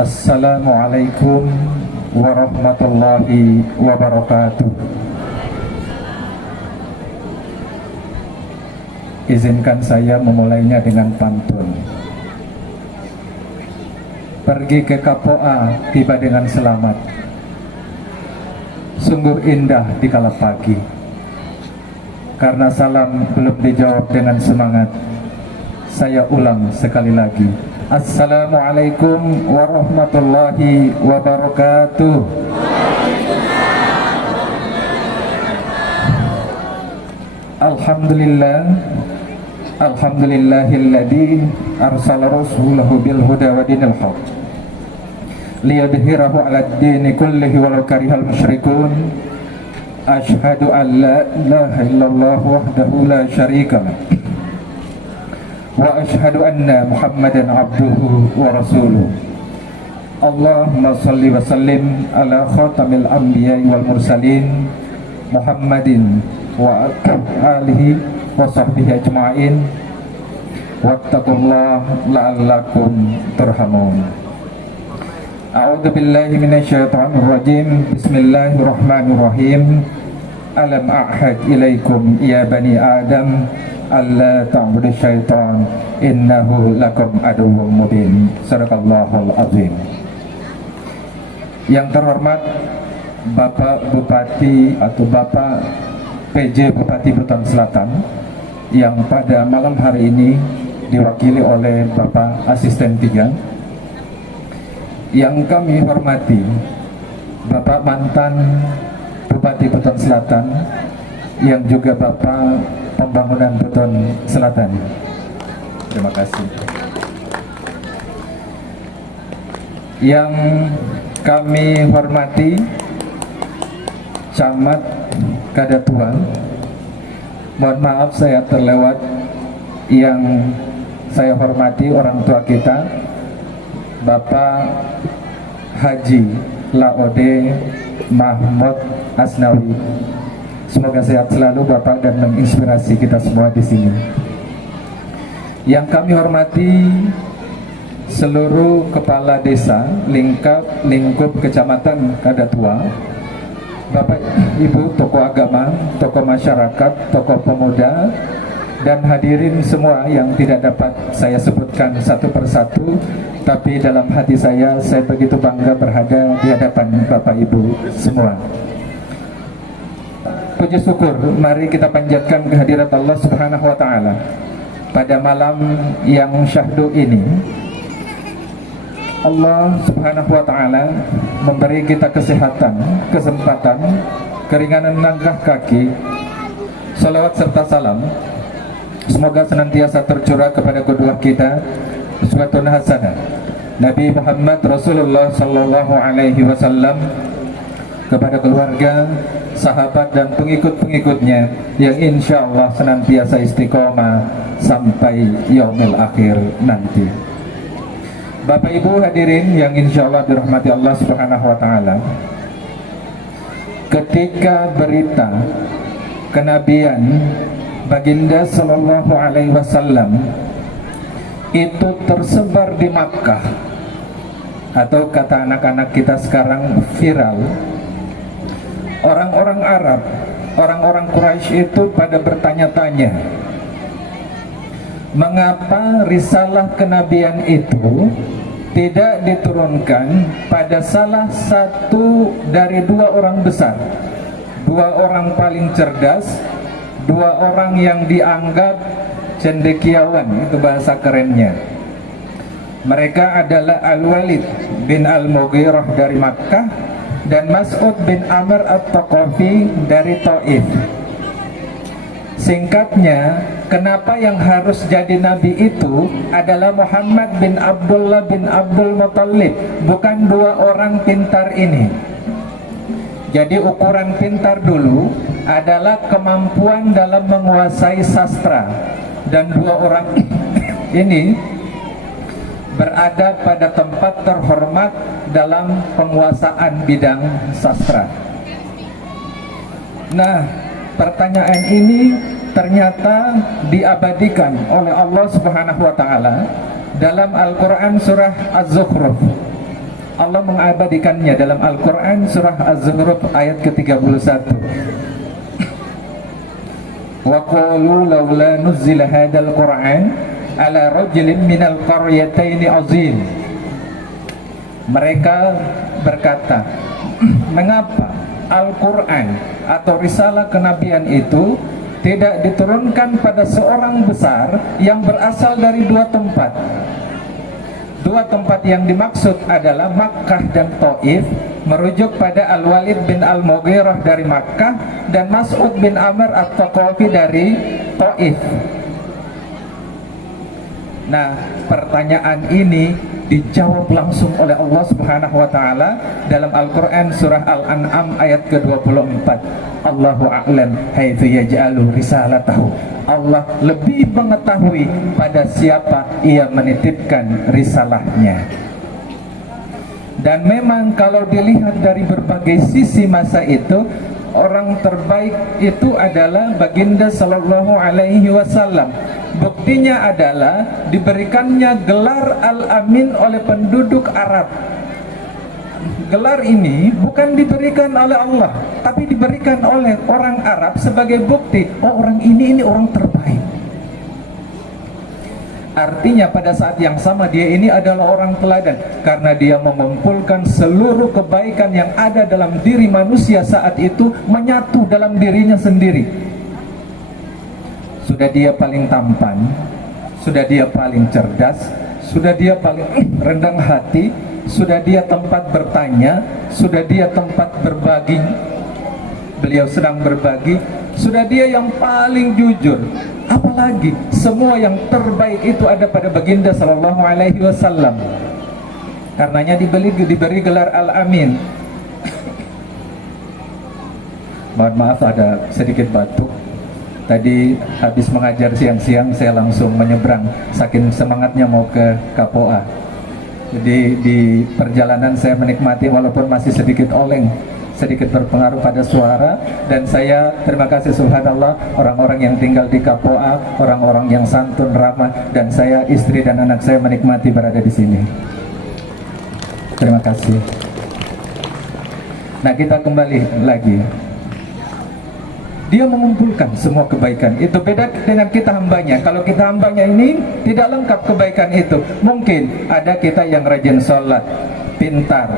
Assalamualaikum warahmatullahi wabarakatuh. Izinkan saya memulainya dengan pantun. Pergi ke Kapoa tiba dengan selamat. Sungguh indah di kala pagi. Karena salam belum dijawab dengan semangat, saya ulang sekali lagi. Assalamualaikum warahmatullahi wabarakatuh. Alhamdulillah, alhamdulillahilladzi arsala rasulahu bil huda wa dinil haq liyudhhirahu 'alad dini kullihi walau karihal musyrikun. Asyhadu an la ilaha illallah wahdahu la syarikalah wa asyhadu anna Muhammadan abduhu wa rasuluh. Allahumma salli wa sallim ala khatamil anbiya'i wal mursalin Muhammadin wa alihi wa sahbihi ajma'in wattaqullaha la'allakum turhamun. A'udzu billahi minasyaitonir rajim. Bismillahirrahmanirrahim. Alam a'had ilaikum ya bani Adam alla ta'budu syaitan innahu lakum aduwwum mubin. Sadaqallahul azim. Yang terhormat Bapak Bupati atau Bapak PJ Bupati Buton Selatan, yang pada malam hari ini diwakili oleh Bapak Asisten 3, yang kami hormati Bapak mantan Bupati Buton Selatan, yang juga Bapak Pembangunan Buton Selatan. Terima kasih. Yang kami hormati Camat Kadatuan. Mohon maaf saya terlewat. Yang saya hormati orang tua kita, Bapak Haji Laode Mahmud Asnawi. Semoga sehat selalu Bapak dan menginspirasi kita semua di sini. Yang kami hormati seluruh kepala desa lingkup Kecamatan Kadatua, Bapak Ibu tokoh agama, tokoh masyarakat, tokoh pemuda, dan hadirin semua yang tidak dapat saya sebutkan satu persatu, tapi dalam hati saya begitu bangga berada di hadapan Bapak Ibu semua. Puji syukur, mari kita panjatkan kehadirat Allah Subhanahu wa Ta'ala pada malam yang syahdu ini. Allah Subhanahu wa Ta'ala memberi kita kesehatan, kesempatan, keringanan langkah kaki. Salawat serta salam semoga senantiasa tercurah kepada kedua kita uswatun hasanah Nabi Muhammad Rasulullah sallallahu alaihi wasallam, kepada keluarga, sahabat dan pengikut-pengikutnya yang insya Allah senantiasa istiqomah sampai yaumil akhir nanti. Bapak Ibu hadirin yang insya Allah dirahmati Allah Subhanahu wa Ta'ala, ketika berita kenabian Baginda Sallallahu Alaihi Wasallam itu tersebar di Makkah, atau kata anak-anak kita sekarang viral, orang-orang Arab, orang-orang Quraisy itu pada bertanya-tanya, mengapa risalah kenabian itu tidak diturunkan pada salah satu dari dua orang besar, dua orang paling cerdas, dua orang yang dianggap cendekiawan, itu bahasa kerennya. Mereka adalah Al-Walid bin Al-Mughirah dari Makkah dan Mas'ud bin Amr At-Thaqafi dari Taif. Singkatnya, kenapa yang harus jadi nabi itu adalah Muhammad bin Abdullah bin Abdul Muttalib, bukan dua orang pintar ini. Jadi ukuran pintar dulu adalah kemampuan dalam menguasai sastra, dan dua orang ini berada pada tempat terhormat dalam penguasaan bidang sastra. Nah, pertanyaan ini ternyata diabadikan oleh Allah Subhanahu wa Ta'ala dalam Al-Quran surah Az-Zukhruf Allah mengabadikannya dalam Al-Quran surah Az-Zukhruf ayat ke-31. Wa qalu laula nuzzila hadzal Qur'an ala rajulin minal qaryataini azim. Mereka berkata, mengapa Al-Quran atau risalah kenabian itu tidak diturunkan pada seorang besar yang berasal dari dua tempat. Dua tempat yang dimaksud adalah Makkah dan Taif, merujuk pada Al-Walid bin Al-Mughirah dari Makkah dan Mas'ud bin Amr At-Thaqafi dari Taif. Nah, pertanyaan ini dijawab langsung oleh Allah Subhanahu wa taala dalam Al-Qur'an surah Al-An'am ayat ke-24. Allahu a'lam haitsu yaj'alu risalatahu. Allah lebih mengetahui pada siapa ia menitipkan risalahnya. Dan memang kalau dilihat dari berbagai sisi masa itu, orang terbaik itu adalah baginda sallallahu alaihi wasallam. Buktinya adalah diberikannya gelar Al-Amin oleh penduduk Arab. Gelar ini bukan diberikan oleh Allah, tapi diberikan oleh orang Arab sebagai bukti, oh orang ini orang terbaik. Artinya pada saat yang sama dia ini adalah orang teladan, karena dia mengumpulkan seluruh kebaikan yang ada dalam diri manusia saat itu menyatu dalam dirinya sendiri. Sudah dia paling tampan, sudah dia paling cerdas, sudah dia paling rendah hati, sudah dia tempat bertanya, sudah dia tempat berbagi. Beliau sedang berbagi, sudah dia yang paling jujur. Apalagi semua yang terbaik itu ada pada baginda sallallahu alaihi wasallam. Karenanya diberi gelar Al-Amin. Mohon maaf ada sedikit batuk. Tadi habis mengajar siang-siang saya langsung menyeberang saking semangatnya mau ke Kapoa. Jadi di perjalanan saya menikmati walaupun masih sedikit oleng, sedikit berpengaruh pada suara. Dan saya terima kasih subhanallah orang-orang yang tinggal di Kapoa, orang-orang yang santun, ramah, dan saya, istri dan anak saya menikmati berada di sini. Terima kasih. Nah, kita kembali lagi. Dia mengumpulkan semua kebaikan. Itu beda dengan kita hambanya. Kalau kita hambanya ini tidak lengkap kebaikan itu. Mungkin ada kita yang rajin sholat, pintar,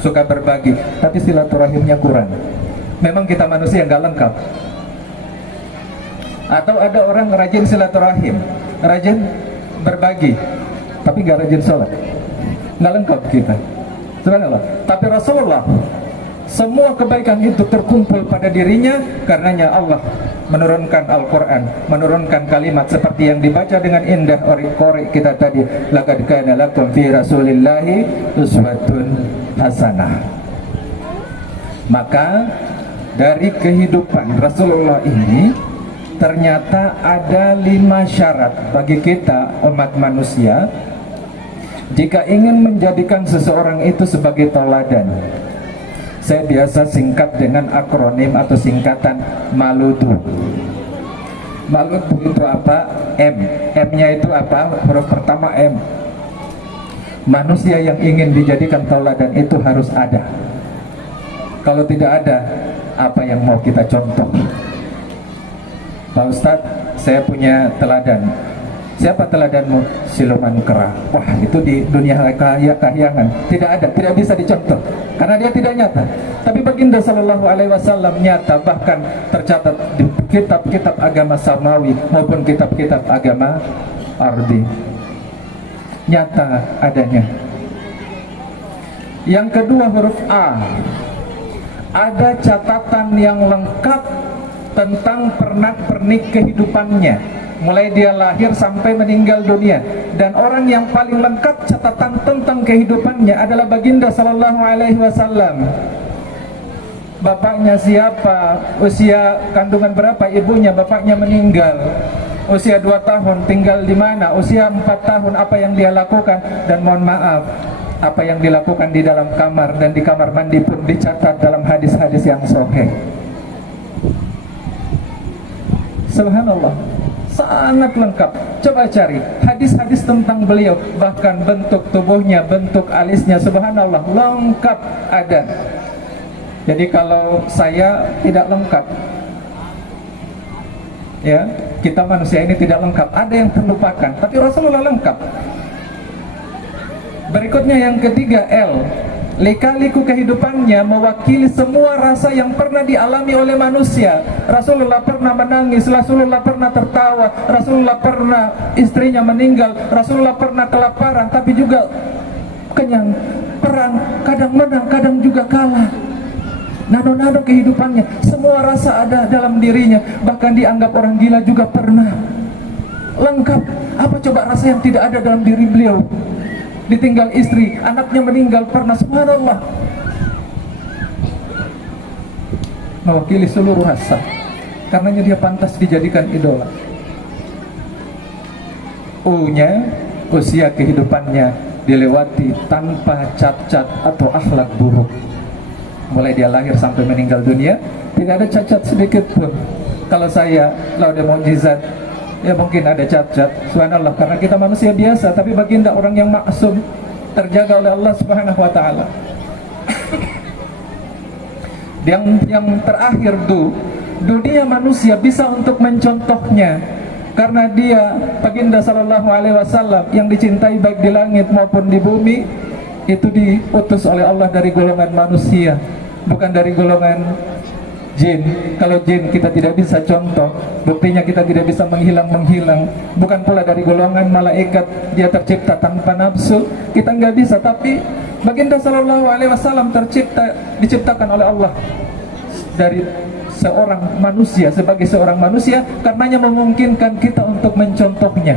suka berbagi, tapi silaturahimnya kurang. Memang kita manusia nggak lengkap. Atau ada orang rajin silaturahim, rajin berbagi, tapi nggak rajin sholat. Nggak lengkap kita. Subhanallah. Tapi Rasulullah, semua kebaikan itu terkumpul pada dirinya. Karenanya Allah menurunkan Al-Quran, menurunkan kalimat seperti yang dibaca dengan indah ori kita tadi, laqad kana lakum fi rasulillahi uswatun hasanah. Maka dari kehidupan Rasulullah ini ternyata ada 5 syarat bagi kita umat manusia jika ingin menjadikan seseorang itu sebagai tauladan. Saya biasa singkat dengan akronim atau singkatan MALUDU. MALUDU itu apa? M. M-nya itu apa? Huruf pertama M. Manusia yang ingin dijadikan tauladan itu harus ada. Kalau tidak ada, apa yang mau kita contoh? Pak Ustadz, saya punya teladan. Siapa teladanmu? Siluman kera. Wah, itu di dunia kahyangan. Tidak ada, tidak bisa dicontoh karena dia tidak nyata. Tapi baginda sallallahu alaihi wasallam nyata, bahkan tercatat di kitab-kitab agama samawi maupun kitab-kitab agama ardi. Nyata adanya. Yang kedua huruf A. Ada catatan yang lengkap tentang pernak-pernik kehidupannya, mulai dia lahir sampai meninggal dunia. Dan orang yang paling lengkap catatan tentang kehidupannya adalah baginda sallallahu alaihi wasallam. Bapaknya siapa, usia kandungan berapa ibunya, bapaknya meninggal, usia 2 tahun tinggal di mana, usia 4 tahun apa yang dia lakukan, dan mohon maaf, apa yang dilakukan di dalam kamar dan di kamar mandi pun dicatat dalam hadis-hadis yang sahih. Subhanallah. sangat lengkap. Coba cari hadis-hadis tentang beliau, bahkan bentuk tubuhnya, bentuk alisnya, subhanallah, lengkap ada. Jadi kalau saya tidak lengkap, ya, kita manusia ini tidak lengkap, ada yang terlupakan, tapi Rasulullah lengkap. Berikutnya yang ketiga, L, lika-liku kehidupannya mewakili semua rasa yang pernah dialami oleh manusia. Rasulullah pernah menangis, Rasulullah pernah tertawa, Rasulullah pernah istrinya meninggal, Rasulullah pernah kelaparan tapi juga kenyang, perang, kadang menang, kadang juga kalah. Nano-nano kehidupannya, semua rasa ada dalam dirinya, bahkan dianggap orang gila juga pernah. Lengkap. Apa coba rasa yang tidak ada dalam diri beliau? Ditinggal istri, anaknya meninggal pernah, subhanallah. Mewakili seluruh rasa, karenanya dia pantas dijadikan idola. U-nya, usia kehidupannya dilewati tanpa cacat atau akhlak buruk. Mulai dia lahir sampai meninggal dunia, tidak ada cacat sedikit pun. Kalau saya, laude mukjizat, ya mungkin ada cacat, subhanallah, karena kita manusia biasa, tapi baginda orang yang maksum, terjaga oleh Allah Subhanahu wa taala. Yang terakhir tuh, dunia manusia bisa untuk mencontohnya, karena dia baginda sallallahu alaihi wasallam yang dicintai baik di langit maupun di bumi, itu diutus oleh Allah dari golongan manusia, bukan dari golongan jin. Kalau jin kita tidak bisa contoh, buktinya kita tidak bisa menghilang. Bukan pula dari golongan malaikat, dia tercipta tanpa nafsu, kita nggak bisa. Tapi baginda sallallahu alaihi wasallam diciptakan oleh Allah dari seorang manusia, sebagai seorang manusia, karenanya memungkinkan kita untuk mencontohnya.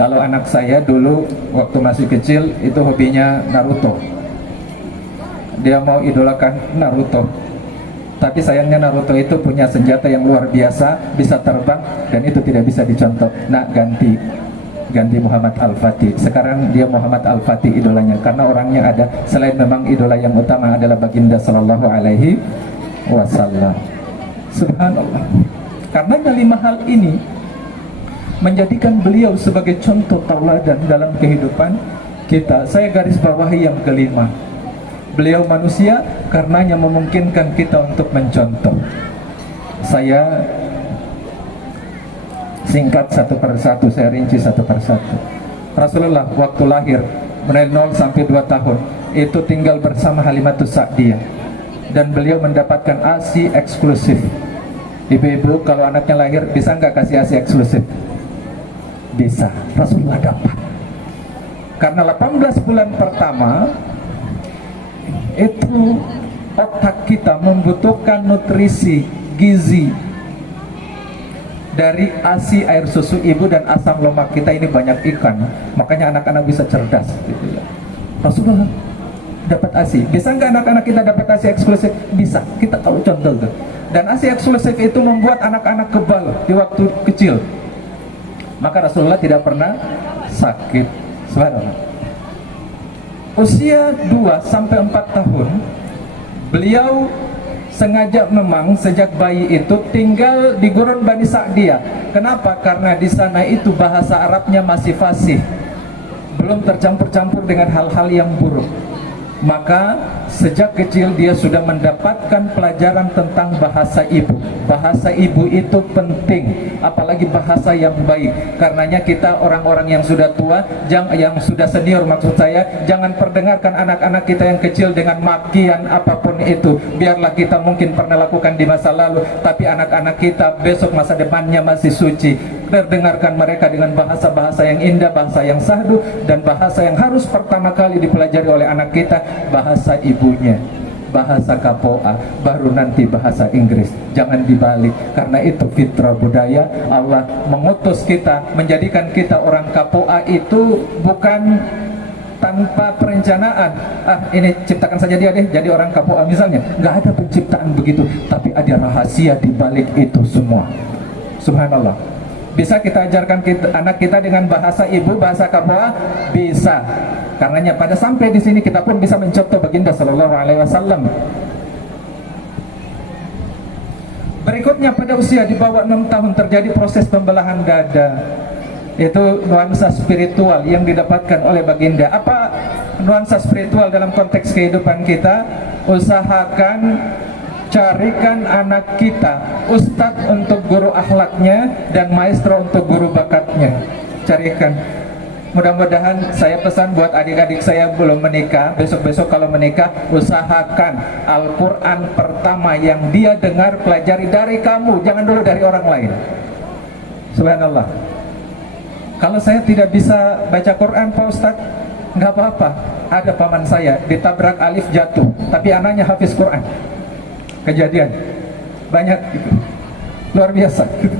Kalau anak saya dulu waktu masih kecil itu hobinya Naruto, dia mau idolakan Naruto, tapi sayangnya Naruto itu punya senjata yang luar biasa, bisa terbang, dan itu tidak bisa dicontoh. Nah, ganti Muhammad Al-Fatih. Sekarang dia Muhammad Al-Fatih idolanya, karena orangnya ada, selain memang idola yang utama adalah baginda sallallahu alaihi wasallam. Subhanallah. Karena 5 hal ini menjadikan beliau sebagai contoh tauladan dalam kehidupan kita. Saya garis bawahi yang kelima, beliau manusia, karenanya memungkinkan kita untuk mencontoh. Saya singkat satu persatu, saya rinci satu persatu. Rasulullah waktu lahir mulai 0 sampai 2 tahun itu tinggal bersama Halimatus Sa'diyah, dan beliau mendapatkan ASI eksklusif. Ibu-ibu kalau anaknya lahir bisa nggak kasih ASI eksklusif? Bisa. Rasulullah dapat, karena 18 bulan pertama itu otak kita membutuhkan nutrisi gizi dari ASI air susu ibu dan asam lemak kita ini banyak ikan, makanya anak-anak bisa cerdas gitu ya. Rasulullah dapat ASI. Bisa nggak anak-anak kita dapat ASI eksklusif? Bisa. Kita tahu contoh tuh. Dan ASI eksklusif itu membuat anak-anak kebal di waktu kecil, maka Rasulullah tidak pernah sakit. Subhanallah. Usia 2 sampai 4 tahun beliau sengaja memang sejak bayi itu tinggal di gurun Bani Sa'diyah. Kenapa? Karena di sana itu bahasa Arabnya masih fasih, belum tercampur-campur dengan hal-hal yang buruk. Maka sejak kecil dia sudah mendapatkan pelajaran tentang bahasa ibu. Bahasa ibu itu penting, apalagi bahasa yang baik. Karenanya kita orang-orang yang sudah tua, yang sudah senior maksud saya, jangan perdengarkan anak-anak kita yang kecil dengan makian apapun itu. Biarlah kita mungkin pernah lakukan di masa lalu, tapi anak-anak kita besok masa depannya masih suci. Dengarkan mereka dengan bahasa-bahasa yang indah, bahasa yang sahdu, dan bahasa yang harus pertama kali dipelajari oleh anak kita, bahasa ibunya, bahasa Kapoa, baru nanti bahasa Inggris. Jangan dibalik, karena itu fitrah budaya. Allah mengutus kita, menjadikan kita orang Kapoa itu bukan tanpa perencanaan. Ini ciptakan saja dia deh jadi orang Kapoa misalnya. Nggak ada penciptaan begitu, tapi ada rahasia di balik itu semua. Subhanallah. Bisa kita ajarkan anak kita dengan bahasa ibu, bahasa Kapoa? Bisa. Karenanya pada sampai di sini kita pun bisa mencontoh baginda sallallahu alaihi wasallam. Berikutnya pada usia di bawah 6 tahun terjadi proses pembelahan dada. Itu nuansa spiritual yang didapatkan oleh baginda. Apa nuansa spiritual dalam konteks kehidupan kita? Usahakan carikan anak kita ustadz untuk guru akhlaknya dan maestro untuk guru bakatnya. Carikan. Mudah-mudahan saya pesan buat adik-adik saya belum menikah, besok-besok kalau menikah, usahakan Al-Quran pertama yang dia dengar pelajari dari kamu, jangan dulu dari orang lain. Subhanallah. Kalau saya tidak bisa baca Quran Pak Ustadz, nggak apa-apa. Ada paman saya ditabrak alif jatuh, tapi anaknya hafiz Quran. Kejadian banyak gitu. Luar biasa gitu.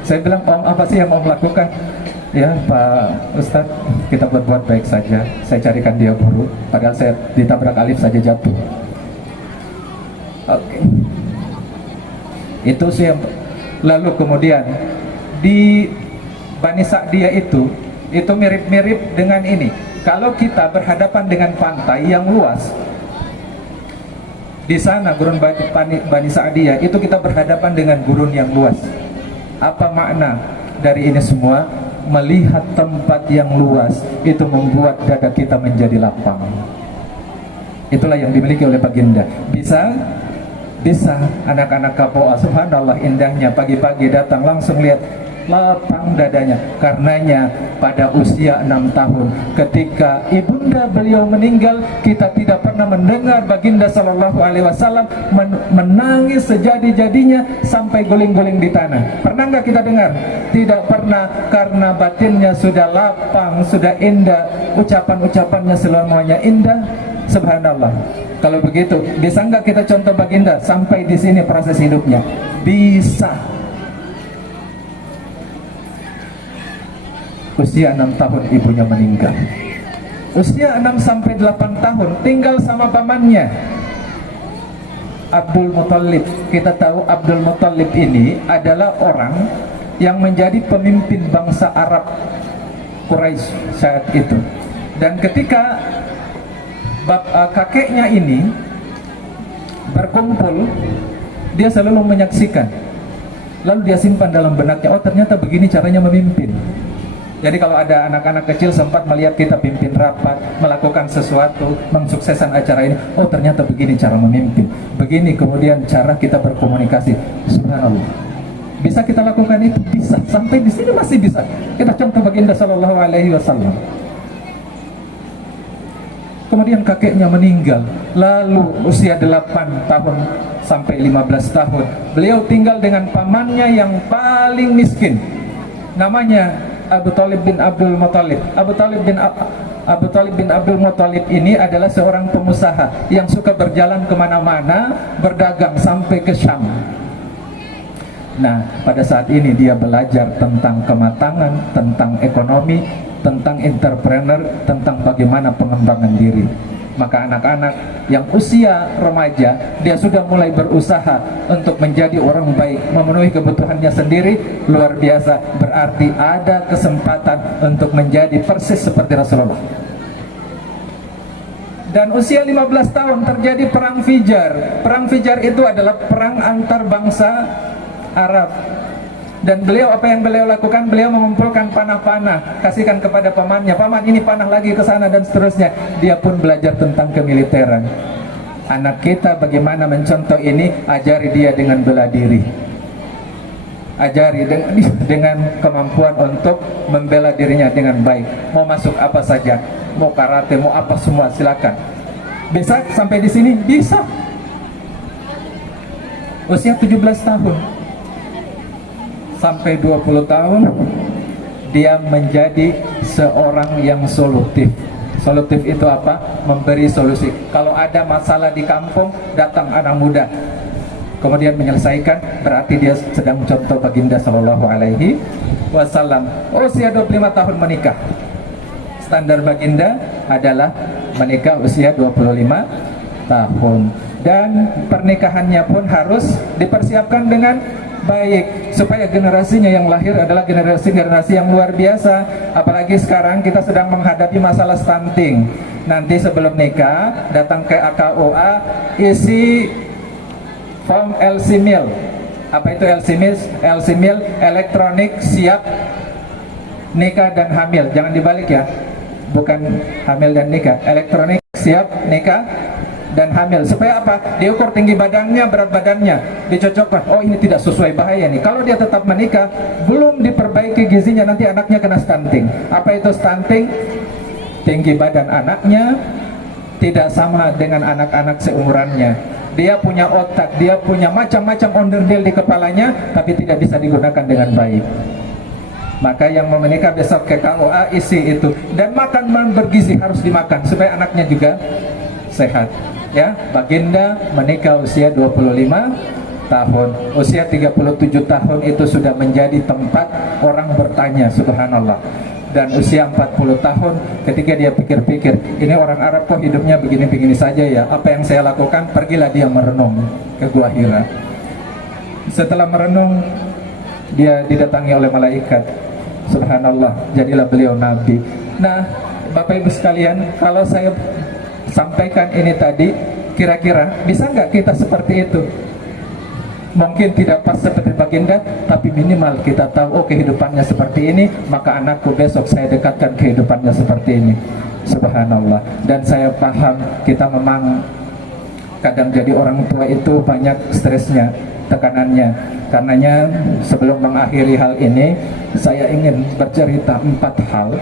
Saya bilang, Om, apa sih yang mau melakukan? Ya Pak Ustadz, kita berbuat baik saja. Saya carikan dia guru, padahal saya ditabrak alif saja jatuh. Oke. Itu sih yang. Lalu kemudian di Bani Sa'diyah itu mirip-mirip dengan ini. Kalau kita berhadapan dengan pantai yang luas, di sana gurun Bani Sa'diyah itu kita berhadapan dengan gurun yang luas. Apa makna dari ini semua? Melihat tempat yang luas itu membuat dada kita menjadi lapang. Itulah yang dimiliki oleh baginda. Bisa anak-anak Kapoa, subhanallah indahnya, pagi-pagi datang langsung lihat lapang dadanya. Karenanya pada usia 6 tahun ketika ibunda beliau meninggal, kita tidak pernah mendengar baginda sallallahu alaihi wasallam menangis sejadi-jadinya sampai guling-guling di tanah. Pernah nggak kita dengar? Tidak pernah, karena batinnya sudah lapang, sudah indah, ucapan-ucapannya selamanya indah. Subhanallah. Kalau begitu, bisa nggak kita contoh baginda sampai di sini proses hidupnya? Bisa. Usia 6 tahun ibunya meninggal. Usia 6 sampai 8 tahun tinggal sama pamannya Abdul Muthalib. Kita tahu Abdul Muthalib ini adalah orang yang menjadi pemimpin bangsa Arab Quraisy saat itu. Dan ketika kakeknya ini berkumpul, dia selalu menyaksikan. Lalu dia simpan dalam benaknya, oh ternyata begini caranya memimpin. Jadi kalau ada anak-anak kecil sempat melihat kita pimpin rapat, melakukan sesuatu, mensukseskan acara ini, oh ternyata begini cara memimpin, begini kemudian cara kita berkomunikasi. Subhanallah. Bisa kita lakukan itu? Bisa. Sampai di sini masih bisa. Kita contoh baginda sallallahu alaihi wasallam. Kemudian kakeknya meninggal, lalu usia 8 tahun sampai 15 tahun beliau tinggal dengan pamannya yang paling miskin, namanya Abu Talib bin Abdul Muthalib. Abu Talib bin Abdul Muthalib ini adalah seorang pengusaha yang suka berjalan kemana-mana, berdagang sampai ke Syam. Nah, pada saat ini dia belajar tentang kematangan, tentang ekonomi, tentang entrepreneur, tentang bagaimana pengembangan diri. Maka anak-anak yang usia remaja, dia sudah mulai berusaha untuk menjadi orang baik, memenuhi kebutuhannya sendiri. Luar biasa, berarti ada kesempatan untuk menjadi persis seperti Rasulullah. Dan usia 15 tahun terjadi perang Fijar. Perang Fijar itu adalah perang antar bangsa Arab. Dan beliau, apa yang beliau lakukan? Beliau mengumpulkan panah-panah, kasihkan kepada pamannya. Paman, ini panah lagi ke sana, dan seterusnya. Dia pun belajar tentang kemiliteran. Anak kita bagaimana mencontoh ini? Ajari dia dengan bela diri. Ajari dengan kemampuan untuk membela dirinya dengan baik. Mau masuk apa saja, mau karate, mau apa semua, silakan. Bisa sampai di sini? Bisa. Usia 17 tahun sampai 20 tahun dia menjadi seorang yang solutif. Solutif itu apa? Memberi solusi. Kalau ada masalah di kampung, datang anak muda, kemudian menyelesaikan, berarti dia sedang contoh baginda sallallahu alaihi wasallam. Usia 25 tahun menikah. Standar baginda adalah menikah usia 25 tahun. Dan pernikahannya pun harus dipersiapkan dengan baik, supaya generasinya yang lahir adalah generasi-generasi yang luar biasa. Apalagi sekarang kita sedang menghadapi masalah stunting. Nanti sebelum nikah datang ke AKOA, isi form LC Mil. Apa itu LC Mil? Elektronik siap nikah dan hamil. Jangan dibalik ya, bukan hamil dan nikah. Elektronik siap nikah dan hamil. Supaya apa? Diukur tinggi badannya, berat badannya, dicocokkan. Oh, ini tidak sesuai, bahaya nih. Kalau dia tetap menikah, belum diperbaiki gizinya, nanti anaknya kena stunting. Apa itu stunting? Tinggi badan anaknya tidak sama dengan anak-anak seumurannya. Dia punya otak, dia punya macam-macam onderdil di kepalanya, tapi tidak bisa digunakan dengan baik. Maka yang mau menikah besok ke KUA isi itu. Dan makan bergizi harus dimakan supaya anaknya juga sehat. Ya, Baginda menikah usia 25 tahun. Usia 37 tahun itu sudah menjadi tempat orang bertanya, subhanallah. Dan usia 40 tahun ketika dia pikir-pikir, ini orang Arab kok hidupnya begini-begini saja ya, apa yang saya lakukan? Pergilah dia merenung ke Gua Hira. Setelah merenung, dia didatangi oleh malaikat. Subhanallah, jadilah beliau nabi. Nah, Bapak Ibu sekalian, kalau saya sampaikan ini tadi, kira-kira bisa nggak kita seperti itu? Mungkin tidak pas seperti Baginda, tapi minimal kita tahu, oh kehidupannya seperti ini, maka anakku besok saya dekatkan kehidupannya seperti ini. Subhanallah. Dan saya paham, kita memang kadang jadi orang tua itu banyak stresnya, tekanannya. Karenanya sebelum mengakhiri hal ini, saya ingin bercerita 4 hal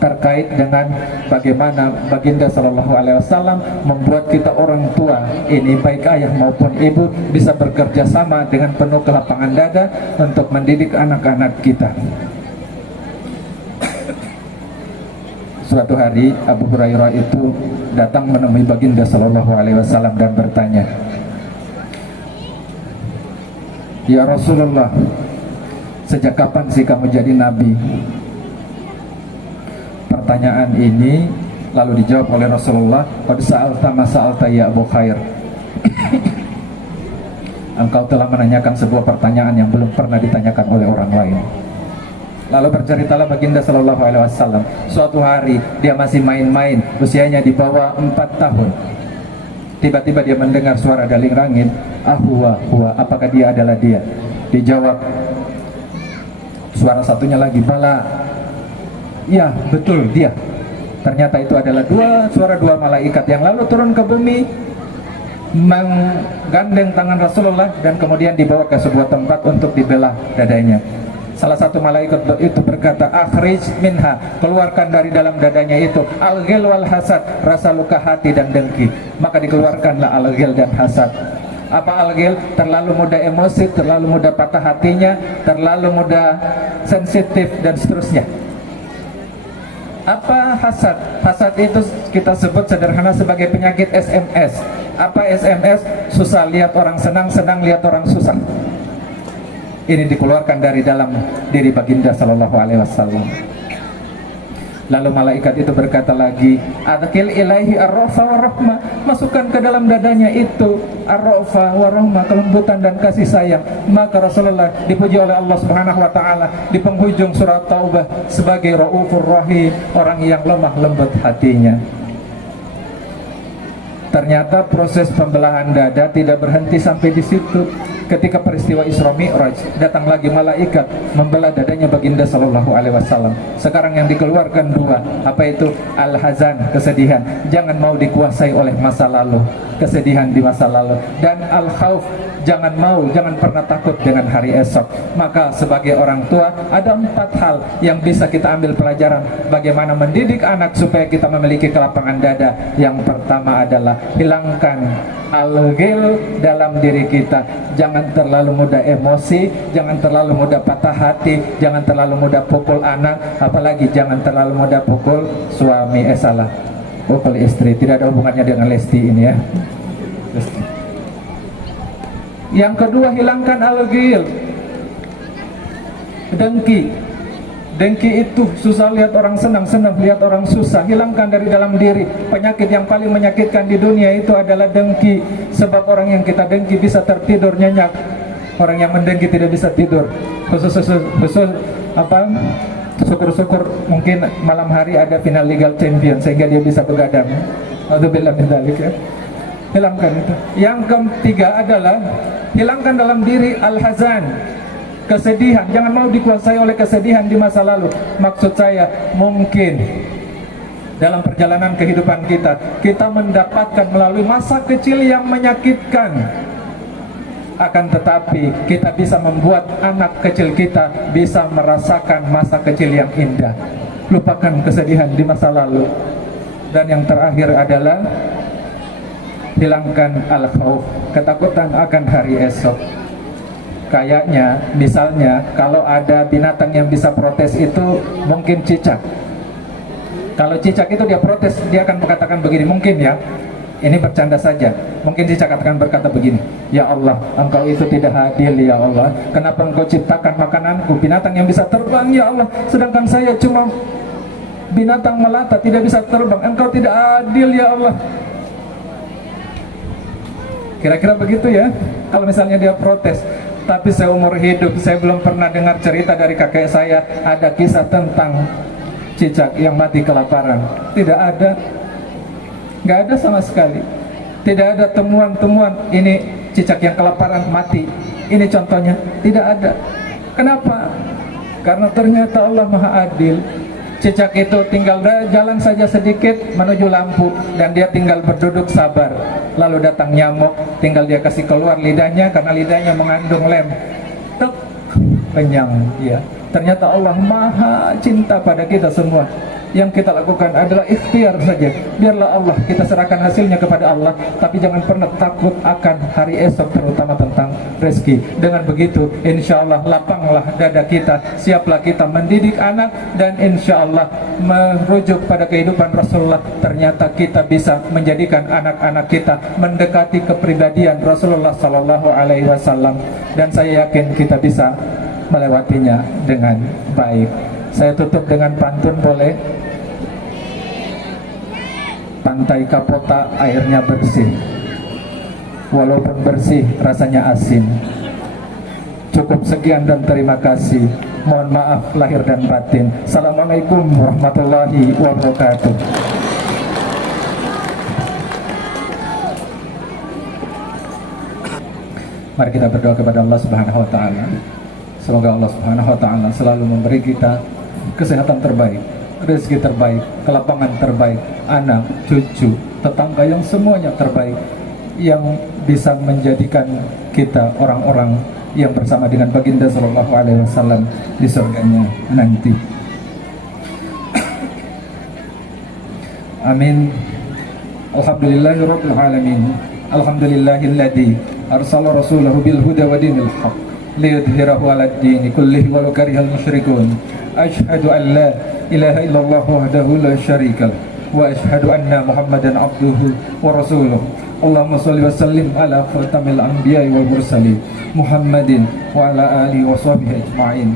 terkait dengan bagaimana Baginda Sallallahu Alaihi Wasallam membuat kita orang tua ini, baik ayah maupun ibu, bisa bekerja sama dengan penuh kelapangan dada untuk mendidik anak-anak kita. Suatu hari Abu Hurairah itu datang menemui Baginda Sallallahu Alaihi Wasallam dan bertanya, "Ya Rasulullah, sejak kapan sih kamu jadi nabi?" Pertanyaan ini lalu dijawab oleh Rasulullah, "Qad sa'alta ma sa'alta ya Abu Khair." Engkau telah menanyakan sebuah pertanyaan yang belum pernah ditanyakan oleh orang lain. Lalu berceritalah Baginda Sallallahu Alaihi Wasallam, suatu hari dia masih main-main, usianya di bawah 4 tahun. Tiba-tiba dia mendengar suara dari langit, "Huwa, apakah dia adalah dia?" Dijawab suara satunya lagi, "Bala, ya betul dia." Ternyata itu adalah suara dua malaikat yang lalu turun ke bumi, menggandeng tangan Rasulullah dan kemudian dibawa ke sebuah tempat untuk dibelah dadanya. Salah satu malaikat itu berkata, "Akhrij minha," keluarkan dari dalam dadanya itu, "al-ghil wal hasad," rasa luka hati dan dengki. Maka dikeluarkanlah al-ghil dan hasad. Apa al-ghil? Terlalu mudah emosi, terlalu mudah patah hatinya, terlalu mudah sensitif dan seterusnya. Apa hasad? Hasad itu kita sebut sederhana sebagai penyakit SMS. Apa SMS? Susah lihat orang senang, senang lihat orang susah. Ini dikeluarkan dari dalam diri Baginda Sallallahu Alaihi Wasallam. Lalu malaikat itu berkata lagi, "Adkhil ilaihi ar-rafa wa rahmah," masukkan ke dalam dadanya itu ar-rafa wa rahmah, kelembutan dan kasih sayang. Maka Rasulullah dipuji oleh Allah Subhanahu wa taala di penghujung surat Taubah sebagai Raufur Rahim, orang yang lemah lembut hatinya. Ternyata proses pembelahan dada tidak berhenti sampai di situ. Ketika peristiwa Isra Mi'raj, datang lagi malaikat membelah dadanya Baginda Sallallahu Alaihi Wasallam. Sekarang yang dikeluarkan 2, apa itu? Al-hazan, kesedihan. Jangan mau dikuasai oleh masa lalu, kesedihan di masa lalu. Dan al-khauf, jangan pernah takut dengan hari esok. Maka sebagai orang tua ada 4 hal yang bisa kita ambil pelajaran bagaimana mendidik anak supaya kita memiliki kelapangan dada. Yang pertama adalah hilangkan al-ghil dalam diri kita. Jangan terlalu mudah emosi, jangan terlalu mudah patah hati, jangan terlalu mudah pukul anak, apalagi jangan terlalu mudah pukul suami. Pukul istri. Tidak ada hubungannya dengan Lesti ini ya. Yang kedua, hilangkan al-ghil, dengki. Dengki itu susah lihat orang senang, senang lihat orang susah. Hilangkan dari dalam diri. Penyakit yang paling menyakitkan di dunia itu adalah dengki. Sebab orang yang kita dengki bisa tertidur nyenyak. Orang yang mendengki tidak bisa tidur. Syukur-syukur mungkin malam hari ada final Liga Champions sehingga dia bisa begadang. Alhamdulillah min dzalik ya. hilangkan itu. Yang ketiga adalah hilangkan dalam diri al-hazan, kesedihan. Jangan mau dikuasai oleh kesedihan di masa lalu. Maksud saya, mungkin dalam perjalanan kehidupan kita mendapatkan melalui masa kecil yang menyakitkan. Akan tetapi kita bisa membuat anak kecil kita bisa merasakan masa kecil yang indah. Lupakan kesedihan di masa lalu. Dan yang terakhir adalah hilangkan al-khauf, ketakutan akan hari esok. Kayaknya misalnya kalau ada binatang yang bisa protes itu mungkin cicak. Kalau cicak itu dia protes, dia akan mengatakan begini, mungkin ya, ini bercanda saja. Mungkin cicak akan berkata begini, ya Allah, engkau itu tidak adil ya Allah. Kenapa engkau ciptakan makananku, binatang yang bisa terbang ya Allah, sedangkan saya cuma binatang melata, tidak bisa terbang. Engkau tidak adil ya Allah. Kira-kira begitu ya, kalau misalnya dia protes. Tapi seumur hidup saya belum pernah dengar cerita dari kakek saya ada kisah tentang cicak yang mati kelaparan. Tidak ada. Nggak ada sama sekali. Tidak ada temuan-temuan ini cicak yang kelaparan mati. Ini contohnya, tidak ada. Kenapa? Karena ternyata Allah Maha Adil. Cicak itu tinggal jalan saja sedikit menuju lampu dan dia tinggal berduduk sabar. Lalu datang nyamuk, tinggal dia kasih keluar lidahnya karena lidahnya mengandung lem. Tek, kenyang ya. Ternyata Allah Maha cinta pada kita semua. Yang kita lakukan adalah ikhtiar saja. Biarlah Allah, kita serahkan hasilnya kepada Allah. Tapi jangan pernah takut akan hari esok, terutama tentang rezeki. Dengan begitu, insya Allah lapanglah dada kita. Siaplah kita mendidik anak. Dan insya Allah merujuk pada kehidupan Rasulullah. Ternyata kita bisa menjadikan anak-anak kita mendekati kepribadian Rasulullah SAW. Dan saya yakin kita bisa melewatinya dengan baik. Saya tutup dengan pantun, boleh? Pantai Kapota airnya bersih, walaupun bersih rasanya asin. Cukup sekian dan terima kasih. Mohon maaf lahir dan batin. Assalamualaikum warahmatullahi wabarakatuh. Mari kita berdoa kepada Allah Subhanahu wa taala. Semoga Allah Subhanahu wa taala selalu memberi kita kesehatan terbaik, rezeki terbaik, kelapangan terbaik, anak, cucu, tetangga yang semuanya terbaik, yang bisa menjadikan kita orang-orang yang bersama dengan baginda sallallahu alaihi wasallam di surganya nanti. Amin. Alhamdulillahirabbil alamin. Alhamdulillahilladzi arsala rasulahu bil huda wa dinil haqq liyudhhirahu 'alad dini kullihi walau karihal musyrikun. Asyhadu an la ilaha illallah wahdahu la syarika lah wa asyhadu anna Muhammadan abduhu wa rasuluh. Allahumma shalli wa sallim ala khatamil anbiya'i wal mursalin Muhammadin wa ala alihi wa sahbihi ajma'in.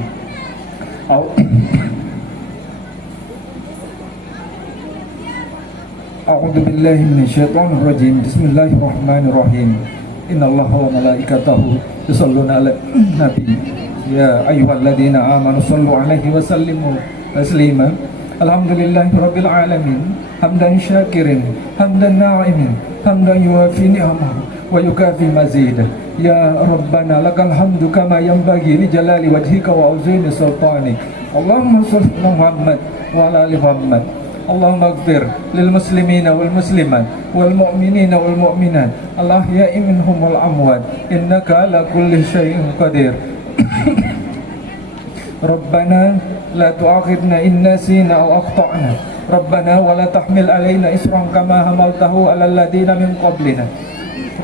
A'udzu billahi minasyaitonir rajim. Bismillahirrahmanirrahim. Innallaha wa malaikatahu yusholluna 'alan nabi. Ya ayyuhalladzina amanu shallu 'alaihi wa sallimu taslima. Alhamdulillahirabbil alamin. Hamdan syakirin, hamdan na'imin, hamdan yuwafi ni'amahu wa yukafi mazidah. Ya Rabbana lakal hamdu kama yanbaghi li jalali wajhika wa uzini sultanik. Allahumma shalli ala Muhammad wa ala ali Muhammad. Allahumma ighfir lil muslimina wal muslimat wal mu'minina wal mu'minat al ahya'i minhum wal amwat innaka ala kulli syai'in qadir. Rabbana la tu'akhidna in nasina aw akhta'na. Rabbana wa la tahmil alaina isran kama hamaltahu ala alladhina min qablina.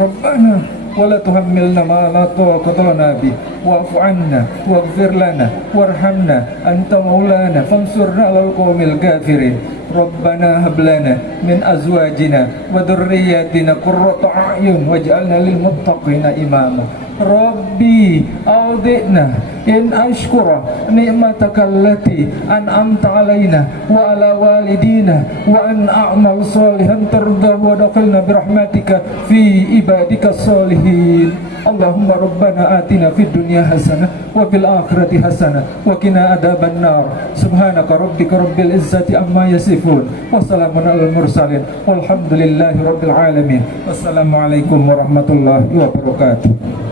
Rabbana wa la tuhammilna ma la taqata lana bih wa'fu 'anna waghfir lana warhamna anta maulana fansurna 'alal qaumil kafirin. Rabbana hab lana min azwajina wa dhurriyyatina qurrata a'yun waj'alna lil muttaqina imama. Rabbi awdi'na in ashkura ni'mataka allati an'amta alaina wa ala walidina wa an a'mal salihan tarda wa dakhilna birahmatika fi ibadika salihin. Allahumma rabbana atina fid dunya hasanah wa fil akhirati hasanah wa qina adzaban nar. Subhanaka rabbika rabbil izzati amma yasifun wa salamun alal mursalin walhamdulillahi rabbil alamin. Wassalamualaikum warahmatullahi wabarakatuh.